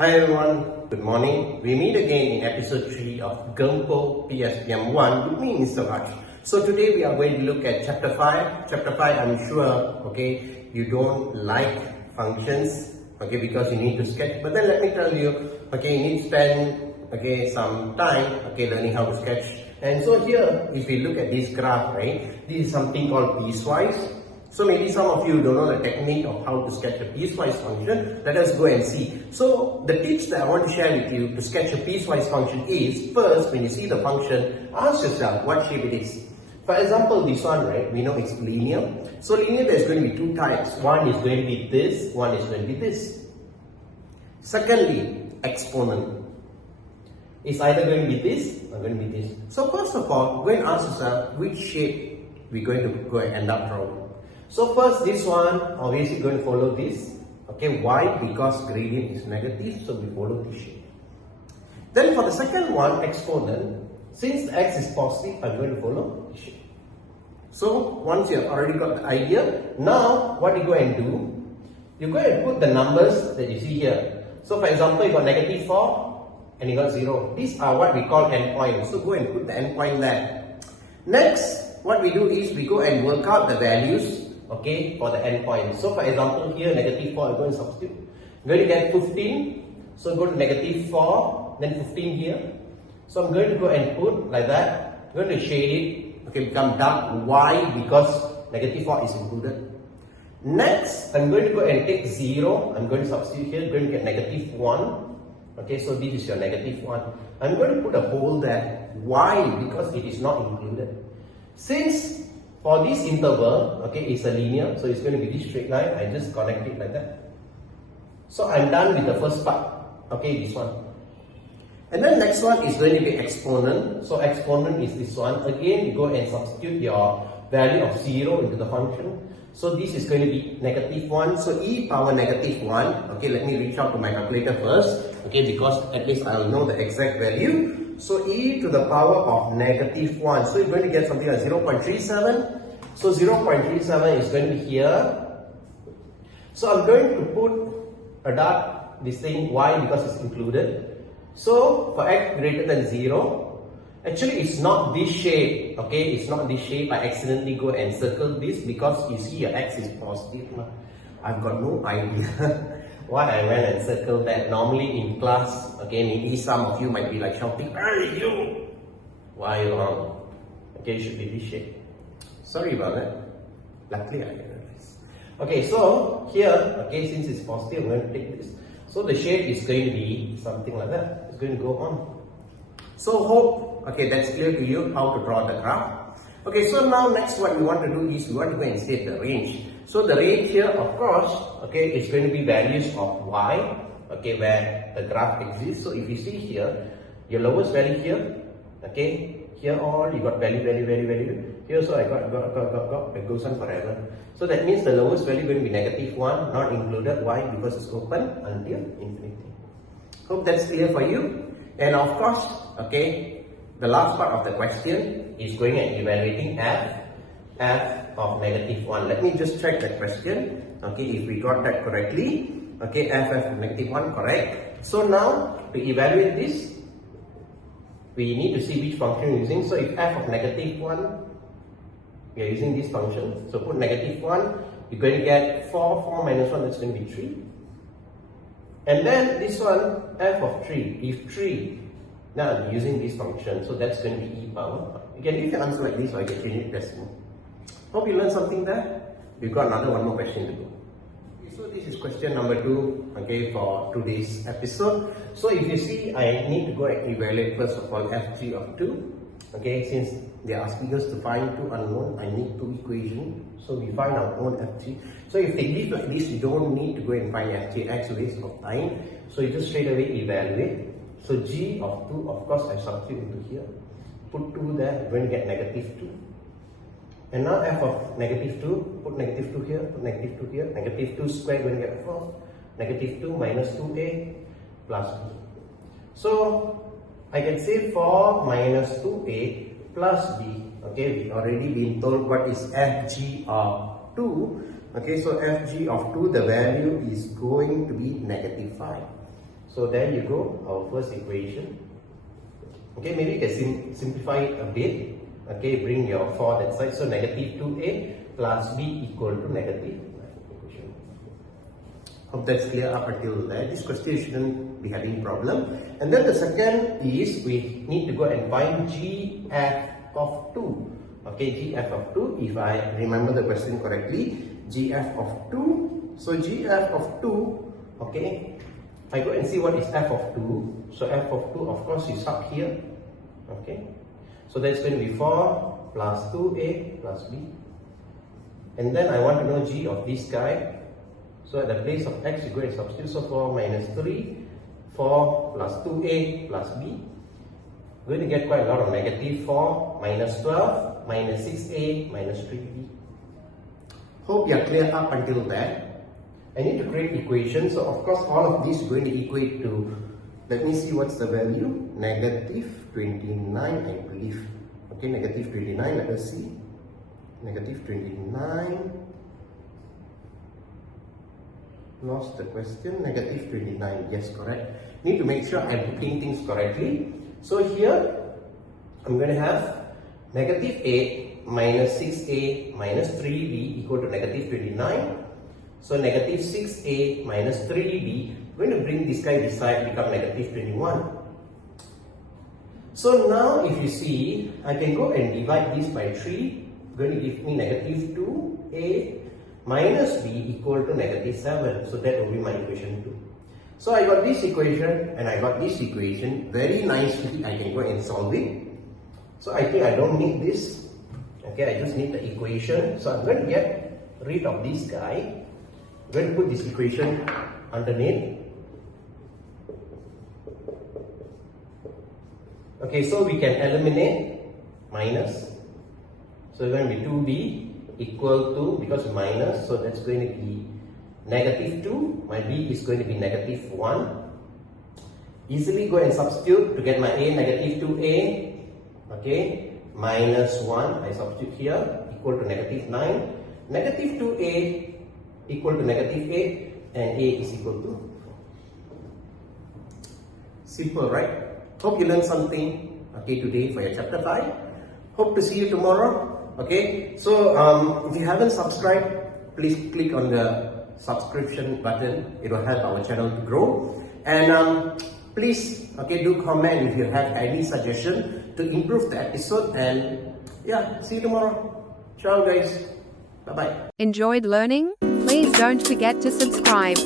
Hi everyone, good morning. We meet again in episode 3 of Gempur Pspm 1 with me, Mr. Raj. So today we are going to look at chapter 5. Chapter 5, I'm sure, you don't like functions, because you need to sketch. But then let me tell you, you need to spend, some time, learning how to sketch. And so here, if we look at this graph, right, this is something called piecewise. So maybe some of you don't know the technique of how to sketch a piecewise function. Let us go and see. So the tips that I want to share with you to sketch a piecewise function is, first, when you see the function, ask yourself what shape it is. For example, this one, right, we know it's linear. So linear, there's going to be two types. One is going to be this, one is going to be this. Secondly, exponent. It's either going to be this or going to be this. So first of all, go and ask yourself which shape we're going to go and end up drawing. So first, this one obviously going to follow this. Why? Because gradient is negative, so we follow this shape. Then for the second one, exponent, since x is positive, I'm going to follow this shape. So once you have already got the idea, now what you go and do, you go and put the numbers that you see here. So for example, you got negative 4 and you got 0. These are what we call endpoints. So go and put the endpoint there. Next, what we do is we go and work out the values for the endpoint. So for example, here negative 4, I'm going to substitute. I'm going to get 15. So go to negative 4, then 15 here. So I'm going to go and put like that. I'm going to shade it, become dark. Why? Because negative 4 is included. Next, I'm going to go and take 0. I'm going to substitute here. I'm going to get negative 1. So this is your negative 1. I'm going to put a hole there. Why? Because it is not included. Since for this interval, it's a linear, so it's going to be this straight line. I just connect it like that. So I'm done with the first part. This one. And then next one is going to be exponent. So exponent is this one. Again, you go and substitute your value of 0 into the function. So this is going to be negative 1. So e power negative 1. Let me reach out to my calculator first. Because at least I'll know the exact value. So e to the power of negative 1. So you're going to get something like 0.37. So 0.37 is going to be here. So I'm going to put a dot, this thing, y, because it's included. So for x greater than 0, actually it's not this shape, it's not this shape. I accidentally go and circle this because you see your x is positive. I've got no idea why I went and circled that. Normally in class, maybe some of you might be like shouting, "Hey you! Why are you wrong?" It should be this shape. Sorry about that. Luckily I realized. So here, since it's positive, I'm going to take this. So the shape is going to be something like that. It's going to go on. So hope, that's clear to you how to draw the graph. So now next what we want to do is we want to go and state the range. So the range here, of course, is going to be values of y, where the graph exists. So if you see here, your lowest value here, here all you got value. Here so I got, it goes on forever. So that means the lowest value going to be negative 1, not included. Why? Because it's open until infinity. Hope that's clear for you. And of course, the last part of the question is going and evaluating f of negative 1. Let me just check that question. If we got that correctly. F of negative 1, correct. So now to evaluate this, we need to see which function we're using. So if f of negative 1, we are using this function. So put negative 1, you're going to get 4 minus 1, that's going to be 3. And then this one, f of 3, if 3, now I'm using this function, so that's going to be e power. You can leave the answer like this or you can change it decimal. Hope you learned something there. We've got one more question to go. So this is question number 2, for today's episode. So if you see, I need to go and evaluate first of all f3 of 2. Since they are asking us to find 2 unknown, I need 2 equations. So we find our own f3. So if they give like this, you don't need to go and find f3, x waste of time. So you just straight away evaluate. So g of 2, of course, I substitute into here. Put 2 there, you're going to get negative 2. And now f of negative 2, put negative 2 here, put negative 2 here. Negative 2 squared, you're going to get 4. Negative 2 minus 2a plus b. So I can say 4 minus 2a plus b. We already been told what is fg of 2. So fg of 2, the value is going to be negative 5. So there you go, our first equation. Okay, maybe you can simplify it a bit. Okay, bring your 4 that side. So negative 2a plus b equal to negative 9. Hope that's clear up until there. This question shouldn't be having problem. And then the second is we need to go and find gf of 2. Okay, gf of 2, if I remember the question correctly, gf of 2. So gf of 2, okay, I go and see what is f of 2. So f of 2, of course, is up here. Okay, so that's going to be 4 plus 2a plus b. And then I want to know g of this guy. So at the place of x, you go and substitute. So 4 minus 3, 4 plus 2a plus b. We're going to get quite a lot of negative 4 minus 12 minus 6a minus 3b. Hope you are clear up until that. I need to create equations. So of course all of these are going to equate to, let me see what's the value, negative 29 I believe. Okay, negative 29, let us see. Negative 29. Lost the question. Negative 29, yes, correct. Need to make sure I'm putting things correctly. So here I'm going to have negative 8 minus 6a minus 3b equal to negative 29. So negative 6a minus 3b, we're going to bring this guy this side, become negative 21. So now if you see, I can go and divide this by 3, going to give me negative 2a minus b equal to negative 7. So that will be my equation 2. So I got this equation and I got this equation. Very nicely I can go and solve it. So I think I don't need this. Okay, I just need the equation. So I'm going to get rid of this guy. I'm going to put this equation underneath. Okay, so we can eliminate minus. So it's going to be 2b equal to, because minus, so that's going to be negative 2. My b is going to be negative 1. Easily go and substitute to get my a, negative 2a. Okay, minus 1, I substitute here, equal to negative 9. Negative 2a equal to negative 8, and a is equal to 4. Simple, right? Hope you learned something, okay, today for your chapter 5. Hope to see you tomorrow. Okay, so if you haven't subscribed, please click on the subscription button. It will help our channel to grow. And please, okay, do comment if you have any suggestion to improve the episode. And yeah, see you tomorrow. Ciao, guys. Bye bye. Enjoyed learning? Please don't forget to subscribe.